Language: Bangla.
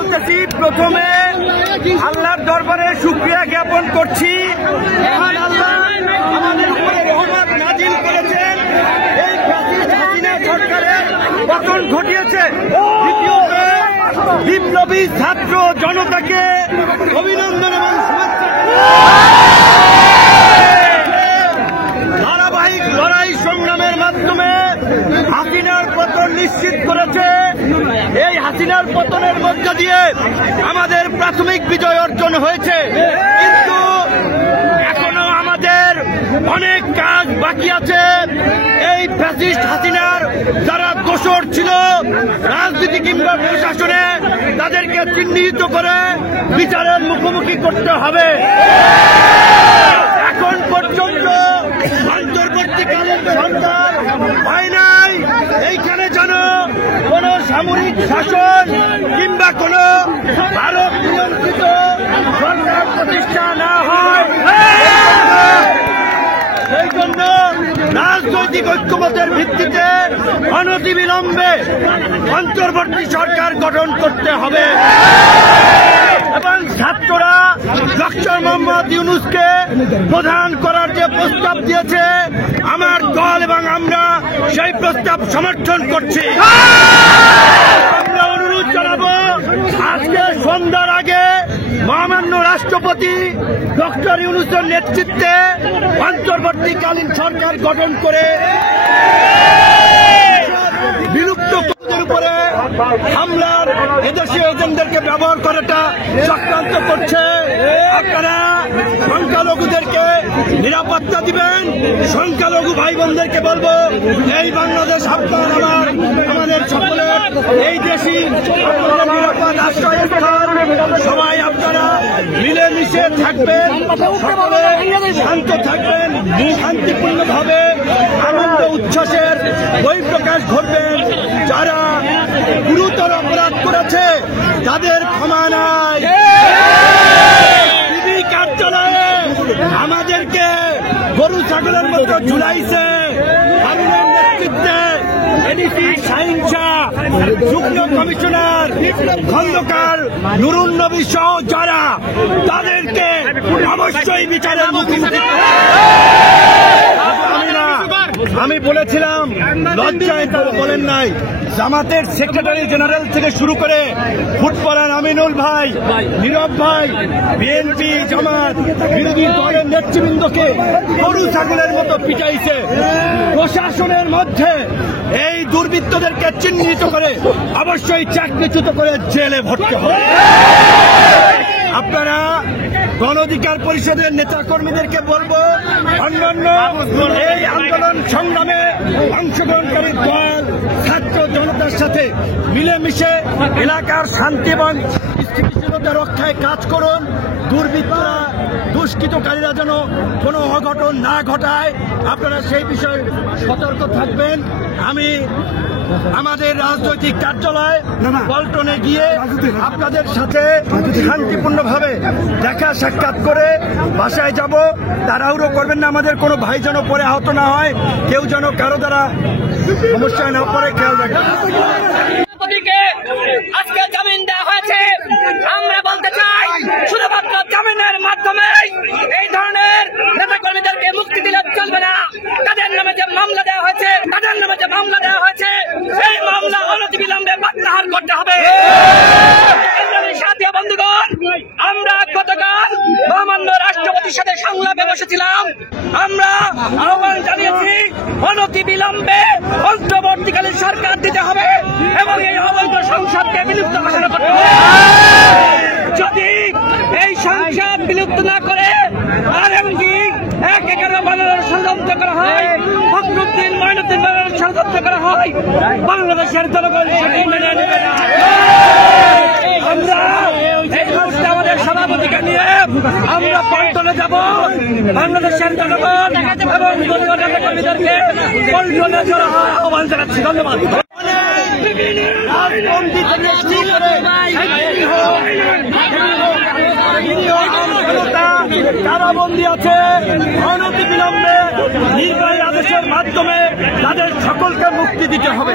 বলতেছি, প্রথমে আল্লাহর দরবারে শুকরিয়া জ্ঞাপন করছি। মহান আল্লাহ আমাদের উপরে রহমত নাজিল করেছেন, এই ফ্যাসিস্ট হাসিনা সরকারের পতন ঘটিয়েছে। দ্বিতীয়ত, বিপ্লবী ছাত্র জনতাকে অভিনন্দন এবং শুভেচ্ছা। ধারাবাহিক লড়াই সংগ্রামের মাধ্যমে হাসিনার পতন নিশ্চিত করেছে। এই হাসিনার পতনের মধ্য দিয়ে আমাদের প্রাথমিক বিজয় অর্জন হয়েছে, কিন্তু এখনো আমাদের অনেক কাজ বাকি আছে। এই ফ্যাসিস্ট হাসিনার যারা দোষর ছিল রাজনীতি কিংবা প্রশাসনে, তাদেরকে চিহ্নিত করে বিচারের মুখোমুখি করতে হবে। এখন পর্যন্ত অন্তর্বর্তীকালীন সরকার হয় নাই, এইখানে যেন কোন সামরিক শাসন কিংবা কোন ভারত নিয়ন্ত্রিত সরকার প্রতিষ্ঠা না হয়। সেই জন্য রাজনৈতিক ঐক্যমতের ভিত্তিতে অনতিবিলম্বে অন্তর্বর্তী সরকার গঠন করতে হবে এবং ছাত্ররা ডক্টর মোহাম্মদ ইউনূসকে প্রধান করার যে প্রস্তাব দিয়েছে, আমার দল এবং আমরা সেই প্রস্তাব সমর্থন করছি। আমরা অনুরোধ জানাবো, আজকে সন্ধ্যার আগে মহামান্য রাষ্ট্রপতি ডক্টর ইউনূসের নেতৃত্বে অন্তর্বর্তীকালীন সরকার গঠন করে বিলুপ্ত উপরে হামলার এদেশীয় এজেন্টদেরকে ব্যবহার করাটা চক্রান্ত করছে। আপনারা সংখ্যালঘুদেরকে নিরাপত্তা দিবেন। সংখ্যালঘু ভাই বোনদেরকে বলবো, এই বাংলাদেশ আপনার আমাদের সকলের, এই দেশই আপনাদের নিরাপদ আশ্রয়স্থল। সবাই আপনারা মিলেমিশে থাকবেন, সকলে শান্ত থাকবেন, শান্তিপূর্ণভাবে আনন্দ উচ্ছ্বাসের বহিঃপ্রকাশ ঘটবেন। যারা গুরুতর অপরাধ করেছে তাদের ক্ষমা নাই। টিভি কার্যালয়ে আমাদেরকে গরু ছাগলের মতো ঝুলাইছে। হারুনের নেতৃত্বে এডিসি শাহীন শাহ, যুগ্ম কমিশনার খন্দকার নুরুন নবী সহ যারা, তাদেরকে অবশ্যই বিচারের মুখোমুখি। আমি বলেছিলাম, লজ্জায় তারা বলেন নাই। জামাতের সেক্রেটারি জেনারেল থেকে শুরু করে ফুটবলার আমিনুল ভাই, নীরব ভাই, বিএনপি জামাত বিরোধী দলের নেতৃবৃন্দকে গরু ছাগলের মতো পিটাইছে। প্রশাসনের মধ্যে এই দুর্বৃত্তদেরকে চিহ্নিত করে অবশ্যই চাকরিচ্যুত করে জেলে ভর্তি হবে। আপনারা গণ অধিকার পরিষদের নেতাকর্মীদেরকে বলবো, অন্যান্য এই আন্দোলন সংগ্রামে অংশগ্রহণকারী দল ছাত্র জনতার সাথে মিলেমিশে এলাকার শান্তি এবং স্থিতিশীলতা রক্ষায় কাজ করুন। দুর্বৃত্তরা, দুষ্কৃতকারীরা যেন কোনো অঘটন না ঘটায়, আপনারা সেই বিষয়ে সতর্ক থাকবেন। আমি আমাদের রাজনৈতিক কার্যালয় পল্টনে গিয়ে আপনাদের সাথে শান্তিপূর্ণভাবে দেখা সাক্ষাৎ করে বাসায় যাব। তাড়াহুড়ো করবেন না, আমাদের কোনো ভাই যেন পরে আহত না হয়, কেউ যেন কারো দ্বারা সমস্যায় না পড়ে, খেয়াল রাখবেন। আজকে জামিন দেওয়া হয়েছে। আমরা বলতে চাই, শুধুমাত্র জামিনের মাধ্যমে এই ধরনের নেতাকর্মীদেরকে মুক্তি দিলে চলবে না। তাদের নামে যে মামলা দেওয়া হয়েছে, সেই মামলা অনতিবিলম্বে প্রত্যাহার করতে হবে। সাথী বন্ধুগণ, আমরা গতকাল মহামান্য রাষ্ট্রপতির সাথে সংলাপে বসেছিলাম। আমরা আহ্বান জানিয়েছি, অনতিবিলম্বে অন্তর্বর্তীকালীন সরকার দিতে হবে এবং এই অবৈধ সংসদকে বিলুপ্ত ঘোষণা করতে হবে। যদি এই সংসদ বিলুপ্ত না করে আরএমজি 1-11 বানানোর ষড়যন্ত্র করা হয়, ফখরুদ্দিন মঈনুদ্দিন বানানোর ষড়যন্ত্র করা হয়, বাংলাদেশের জনগণ সেটি মেনে নেবে না। আমরা এই মুহূর্তে আমাদের সভাপতিকে নিয়ে আমরা পল্টনে যাব। বাংলাদেশের জনগণ এবং দলীয় নেতাকর্মীদেরকে পল্টনে যাওয়ার আহ্বান জানাচ্ছি। ধন্যবাদ। কারাবন্দী আছে, অনতিবিলম্বে নির্বাহী আদেশের মাধ্যমে তাদের সকলকে মুক্তি দিতে হবে।